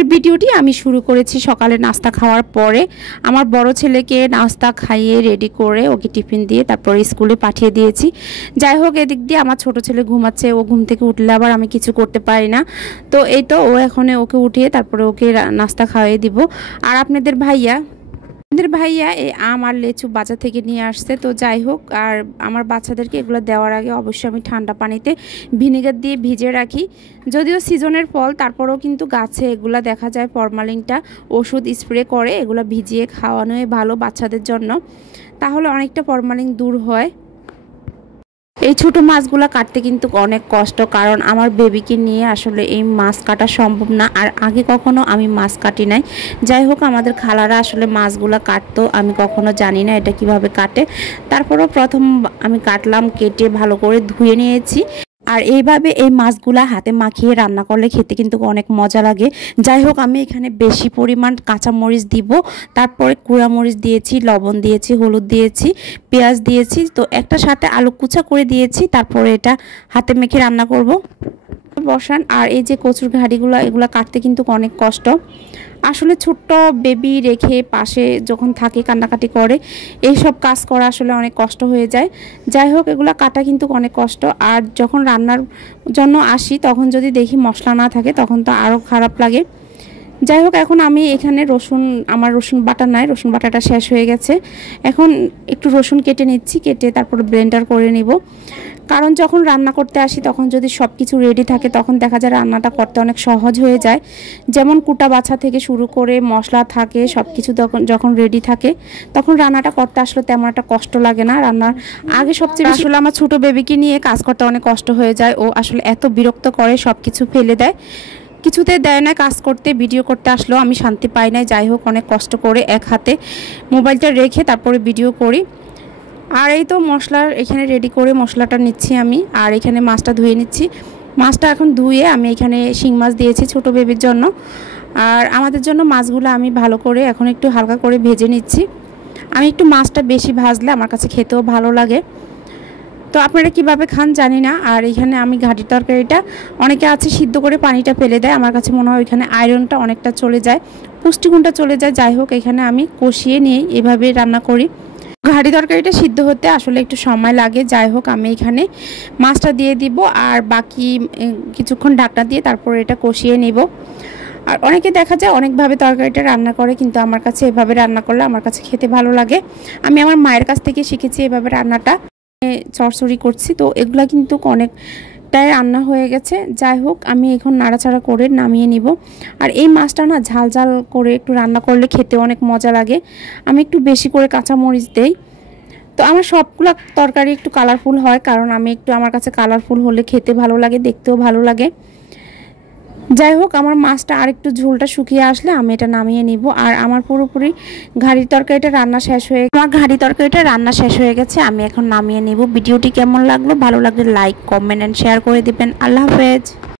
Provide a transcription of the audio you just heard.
আজকের ভিডিওটি আমি শুরু করেছি সকালে নাস্তা খাওয়ার পরে। আমার বড় ছেলেকে নাস্তা খাইয়ে রেডি করে ওকে টিফিন দিয়ে তারপরে স্কুলে পাঠিয়ে দিয়েছি। যাই হোক, এদিক দিয়ে আমার ছোট ছেলে ঘুমাচ্ছে। ও ঘুম থেকে উঠলে আবার আমি কিছু করতে পারি না। তো এই তো ও এখন ওকে উঠিয়ে তারপরে ওকে নাস্তা খাওয়াই দিব। আর আপনাদের ভাইয়া এই আম আর লেচু বাজার থেকে নিয়ে আসছে। তো যাই হোক, আর আমার বাচ্চাদেরকে এগুলো দেওয়ার আগে অবশ্যই আমি ঠান্ডা পানিতে ভিনেগার দিয়ে ভিজিয়ে রাখি। যদিও সিজনের ফল, তারপরেও কিন্তু গাছে এগুলা দেখা যায় ফরমালিনটা ওষুধ স্প্রে করে এগুলো ভিজিয়ে খাওয়ানোই ভালো বাচ্চাদের জন্য, তাহলে অনেকটা ফরমালিন দূর হয়। এই ছোট মাছগুলো কাটতে কিন্তু অনেক কষ্ট, কারণ আমার বেবিকে নিয়ে আসলে এই মাছ কাটা সম্ভব না। আর আগে কখনো আমি মাছ কাটি নাই। যাই হোক, আমাদের খালারা আসলে মাছগুলো কাটতো, আমি কখনো জানি না এটা কিভাবে কাটে। তারপরেও প্রথম আমি কাটলাম, কেটে ভালো করে ধুয়ে নিয়েছি। আর এইভাবে এই মাছগুলা হাতে মাখিয়ে রান্না করলে খেতে কিন্তু অনেক মজা লাগে। যাই হোক, আমি এখানে বেশি পরিমাণ কাঁচামরিচ দিব, তারপরে কুড়ামরিচ দিয়েছি, লবণ দিয়েছি, হলুদ দিয়েছি, পেঁয়াজ দিয়েছি, তো একটা সাথে আলু কুচা করে দিয়েছি। তারপরে এটা হাতে মেখে রান্না করব বসান। আর এই যে কচুর ঘাড়িগুলো, এগুলো কাটতে কিন্তু অনেক কষ্ট। আসলে ছোট্ট বেবি রেখে পাশে যখন থাকে কান্নাকাটি করে, এই সব কাজ করা আসলে অনেক কষ্ট হয়ে যায়। যাই হোক, এগুলো কাটা কিন্তু অনেক কষ্ট। আর যখন রান্নার জন্য আসি তখন যদি দেখি মশলা না থাকে তখন তো আরও খারাপ লাগে। যাই হোক, এখন আমি এখানে আমার রসুন বাটা নাই, রসুন বাটাটা শেষ হয়ে গেছে। এখন একটু রসুন কেটে নিচ্ছি, কেটে তারপরে ব্লেন্ডার করে নিব। কারণ যখন রান্না করতে আসি তখন যদি সব কিছু রেডি থাকে তখন দেখা যায় রান্নাটা করতে অনেক সহজ হয়ে যায়। যেমন কুটা বাছা থেকে শুরু করে মশলা থাকে, সব কিছু যখন রেডি থাকে তখন রান্নাটা করতে আসলে তেমন একটা কষ্ট লাগে না। রান্নার আগে সবচেয়ে আসলে আমার ছোট বেবিকে নিয়ে কাজ করতে অনেক কষ্ট হয়ে যায়। ও আসলে এত বিরক্ত করে, সব কিছু ফেলে দেয়, কিছুতে দেয় না কাজ করতে। ভিডিও করতে আসলেও আমি শান্তি পাই না। যাই হোক, অনেক কষ্ট করে এক হাতে মোবাইলটা রেখে তারপরে ভিডিও করি। আর এই তো মশলার এখানে রেডি করে মশলাটা নিচ্ছি আমি। আর এখানে মাছটা ধুয়ে নিচ্ছি। মাছটা এখন ধুয়ে আমি এখানে শিং মাছ দিয়েছি ছোট বেবির জন্য। আর আমাদের জন্য মাছগুলো আমি ভালো করে এখন একটু হালকা করে ভেজে নিচ্ছি। আমি একটু মাছটা বেশি ভাজলে আমার কাছে খেতেও ভালো লাগে। তো আপনারা কিভাবে খান জানি না। আর এখানে আমি ঘাটি তরকারিটা, অনেকে আছে সিদ্ধ করে পানিটা ফেলে দেয়, আমার কাছে মনে হয় ওইখানে আয়রনটা অনেকটা চলে যায়, পুষ্টিগুণটা চলে যায়। যাই হোক, এখানে আমি কষিয়ে নিয়ে এভাবে রান্না করি। ঘাটি তরকারিটা সিদ্ধ হতে আসলে একটু সময় লাগে। যাই হোক, আমি এখানে মাছটা দিয়ে দিব আর বাকি কিছুক্ষণ ঢাকনা দিয়ে তারপর এটা কষিয়ে নিব। আর অনেকে দেখা যায় অনেকভাবে তরকারিটা রান্না করে, কিন্তু আমার কাছে এভাবে রান্না করলে আমার কাছে খেতে ভালো লাগে। আমি আমার মায়ের কাছ থেকে শিখেছি এভাবে রান্নাটা। চড়চড়ি করছি, তো এগুলা কিন্তু অনেকটাই রান্না হয়ে গেছে। যাই হোক, আমি এখন নাড়াচাড়া করে নামিয়ে নিব। আর এই মাছটা না ঝাল ঝাল করে একটু রান্না করলে খেতে অনেক মজা লাগে। আমি একটু বেশি করে কাঁচামরিচ দেই। তো আমার সবগুলো তরকারি একটু কালারফুল হয়, কারণ আমার কাছে কালারফুল হলে খেতে ভালো লাগে, দেখতেও ভালো লাগে। যাই হোক, আমার মাছটা আর একটু ঝোলটা শুকিয়ে আসলে আমি এটা নামিয়ে নিব। আর আমার পুরোপুরি ঘাড়ি তরকারিটা রান্না শেষ হয়ে গেছে। আমি এখন নামিয়ে নিব। ভিডিওটি কেমন লাগলো? ভালো লাগলে লাইক, কমেন্ট এন্ড শেয়ার করে দিবেন। আল্লাহ হাফেজ।